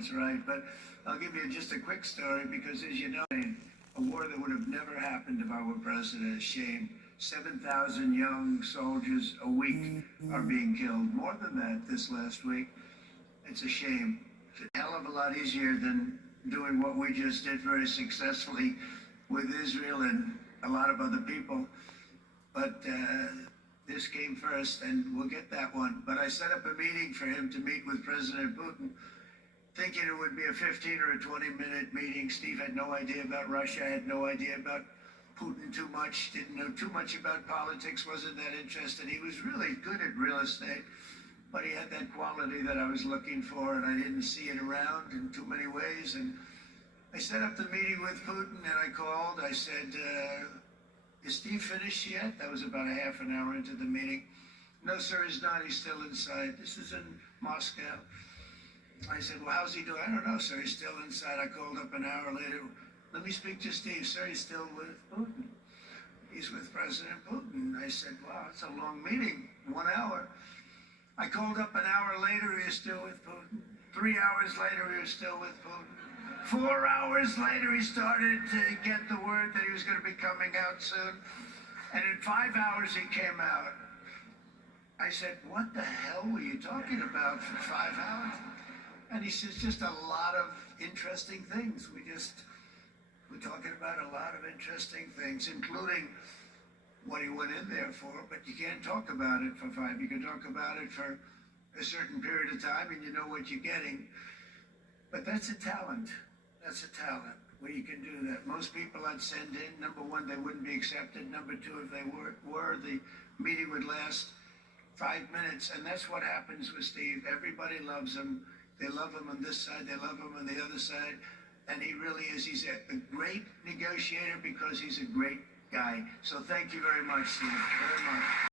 what's right. But I'll give you just a quick story because, as you know, a war that would have never happened if I were president. A shame. 7,000 young soldiers a week are being killed. More than that this last week. It's a shame. It's a hell of a lot easier than doing what we just did very successfully with Israel and a lot of other people. But this came first, and we'll get that one. But I set up a meeting for him to meet with President Putin, thinking it would be a 15 or a 20-minute meeting. Steve had no idea about Russia, had no idea about Putin too much, didn't know too much about politics, wasn't that interested. He was really good at real estate, but he had that quality that I was looking for, and I didn't see it around in too many ways. And I set up the meeting with Putin, and I called. I said, is Steve finished yet? That was about a half an hour into the meeting. No, sir, he's not. He's still inside. This is in Moscow. I said, well, how's he doing? I don't know, sir. He's still inside. I called up an hour later. Let me speak to Steve. Sir, he's still with Putin. He's with President Putin. I said, wow, it's a long meeting, 1 hour. I called up an hour later. He was still with Putin. 3 hours later, he was still with Putin. 4 hours later, he started to get the word that he was going to be coming out soon. And in 5 hours, he came out. I said, what the hell were you talking about for 5 hours? And he says, just a lot of interesting things. We're talking about a lot of interesting things, including what he went in there for, but you can't talk about it for 5. You can talk about it for a certain period of time, and you know what you're getting. But that's a talent. That's a talent where you can do that. Most people I'd send in, number one, they wouldn't be accepted. Number two, if they were, the meeting would last 5 minutes. And that's what happens with Steve. Everybody loves him. They love him on this side. They love him on the other side. And he really is. He's a great negotiator because he's a great guy. So thank you very much, Steve. Very much.